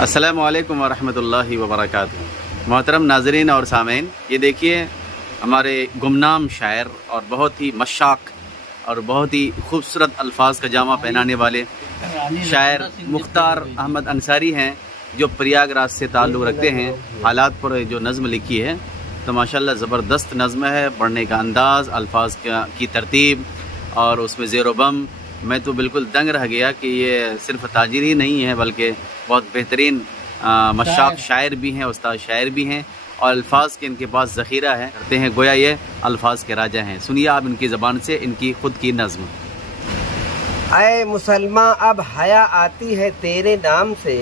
अस्सलामु अलैकुम वरहमतुल्लाहि वबरकातुहू। मोहतरम नाज़रीन और सामीन, ये देखिए हमारे गुमनाम शायर और बहुत ही मशाक और बहुत ही खूबसूरत अल्फाज का जामा पहनाने वाले शायर मुख्तार अहमद अंसारी हैं, जो प्रयागराज से ताल्लुक़ रखते हैं। हालात पर जो नज़्म लिखी है तो माशाल्लाह ज़बरदस्त नज़्म है। पढ़ने का अंदाज़, अल्फाज की तरतीब और उसमें ज़ेरो बम, मैं तो बिल्कुल दंग रह गया कि ये सिर्फ ताजिर ही नहीं है बल्कि बहुत बेहतरीन मशाक शायर भी हैं, उस्ताद शायर भी हैं और अल्फाज के इनके पास ज़ख़ीरा है। करते हैं गोया ये अल्फाज के राजा हैं। सुनिए आप इनकी ज़बान से इनकी ख़ुद की नज़्म। ऐ मुसलमान अब हया आती है तेरे नाम से,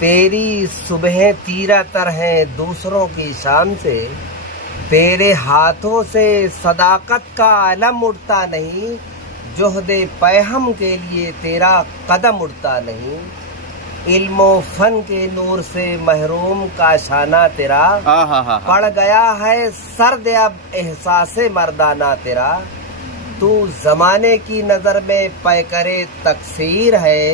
तेरी सुबहें तीरा तर हैं दूसरों की शाम से, तेरे हाथों से सदाकत का अलम उड़ता नहीं, जोहदे पैहम के लिए तेरा कदम उड़ता नहीं, इल्मो फन के नूर से महरूम का शाना तेरा, पड़ गया है सर्द अब एहसासे मर्दाना तेरा, तू जमाने की नजर में पैकरे तकसीर है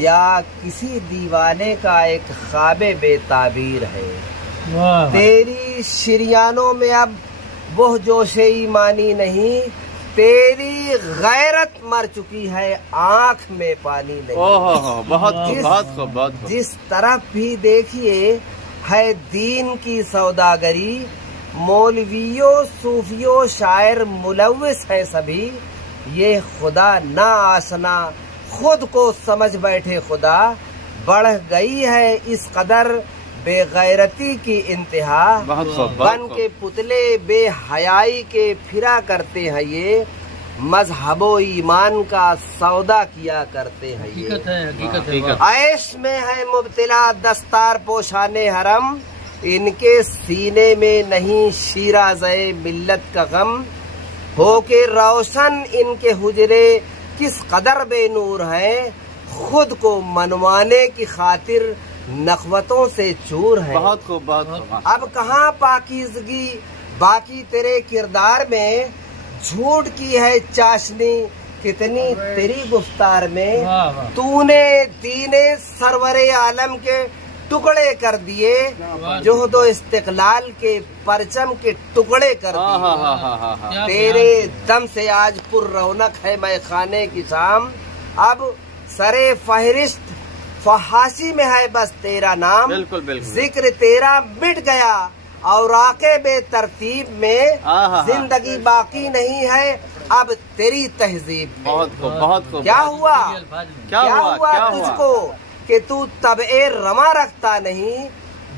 या किसी दीवाने का एक ख्वाबे बेताबीर है। तेरी शिरियानों में अब वो जोशे ईमानी नहीं, तेरी गैरत मर चुकी है आँख में पानी नहीं। बहुत जिस तरफ भी देखिए है दीन की सौदागरी, मौलवियों सूफियों शायर मुलव्विस है सभी, ये खुदा ना आसना खुद को समझ बैठे खुदा, बढ़ गई है इस कदर बेगैरती की इंतहा, बन के पुतले बेहयाई के फिरा करते हैं ये, मजहबो ईमान का सौदा किया करते हैं ये। ऐश में है मुब्तिला दस्तार पोशाने हरम, इनके सीने में नहीं शीराज़े मिल्लत का गम, होके रोशन इनके हुजरे किस कदर बेनूर हैं, खुद को मनवाने की खातिर नखवतों से चूर है। बहुत खूब। अब कहाँ पाकीज़गी बाकी तेरे किरदार में, झूठ की है चाशनी कितनी तेरी गुफ्तार में, तूने दीने सरवरे आलम के टुकड़े कर दिए, जोहदो इस्तिकलाल के परचम के टुकड़े कर दिए, तेरे दम से आज पुर रौनक है मैं खाने की शाम, अब सरे फहरिस्त फहाशी में है बस तेरा नाम, बिल्कुल। जिक्र तेरा मिट गया और आके बेतरतीब में, जिंदगी बाकी नहीं है अब तेरी तहजीब में। बहुत खूब। क्या हुआ तुझको कि तू तबए रमा रखता नहीं,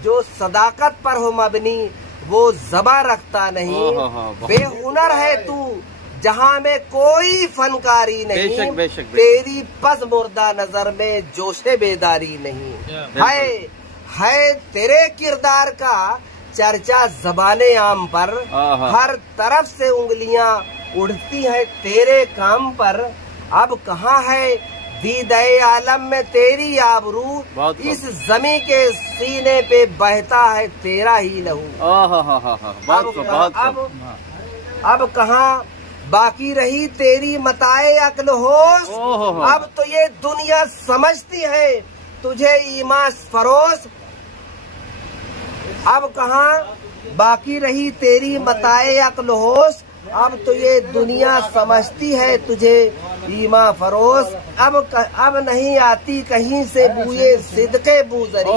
जो सदाकत पर हो मबनी वो ज़बा रखता नहीं, बेहुनर है तू जहाँ में कोई फनकारी नहीं, बेशक। तेरी पस मुर्दा नजर में जोशे बेदारी नहीं, है तेरे किरदार का चर्चा जबाने आम पर, हर तरफ से उंगलियां उड़ती हैं तेरे काम पर, अब कहाँ है दीदाए आलम में तेरी आबरू, इस जमी के सीने पे बहता है तेरा ही लहू। अब कहाँ बाकी रही तेरी मताए अक्ल होश, अब तो ये दुनिया समझती है तुझे ईमान फरोश, अब कहाँ बाकी रही तेरी मताए अक्ल होश, अब तो ये दुनिया समझती है तुझे ईमा फरोश, अब नहीं आती कहीं से बुए सिदके बूजरी,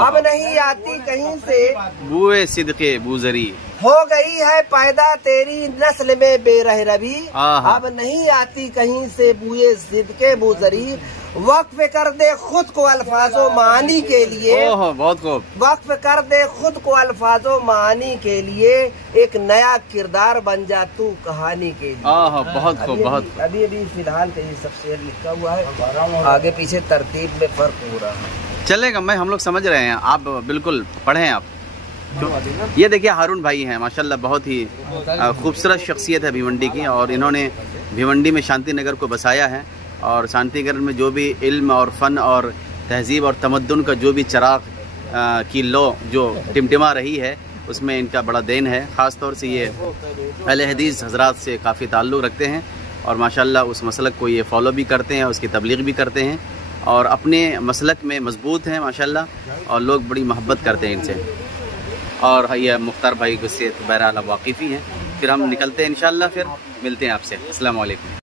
अब नहीं आती कहीं से बुए सिदके बूजरी, हो गई है पैदा तेरी नस्ल में बेरह रबी, अब नहीं आती कहीं से बुए सिदके बूजरी, वक्फ कर दे खुद को अल्फाजों मानी के लिए, बहुत खूब। वक्फ कर दे खुद को अल्फाजों मानी के लिए, एक नया किरदार बन जा तू कहानी के लिए। बहुत खूब। अभी फिलहाल ये सब शेर लिखा हुआ है, आगे पीछे तरतीब में फर्क हो रहा है। चलेगा, हम लोग समझ रहे हैं, आप बिल्कुल पढ़ें आप। ये देखिए हारून भाई हैं, माशाल्लाह बहुत ही खूबसूरत शख्सियत है भिवंडी की, और इन्होंने भिवंडी में शांति नगर को बसाया है, और शांति नगर में जो भी इल्म और फ़न और तहजीब और तमद्दुन का जो भी चराग की लो जो टिमटिमा रही है, उसमें इनका बड़ा देन है। ख़ास तौर से ये अहले हदीस हज़रात से काफ़ी ताल्लुक़ रखते हैं और माशाल्लाह उस मसलक को ये फॉलो भी करते हैं, उसकी तबलीग भी करते हैं। और अपने मसलक में मजबूत हैं माशाल्लाह, और लोग बड़ी मोहब्बत करते हैं इनसे। और ये मुख्तार भाई गुस्से बहरहाल वाकिफ़ी हैं। फिर हम निकलते हैं इंशाल्लाह, फिर मिलते हैं आपसे। अस्सलाम वालेकुम।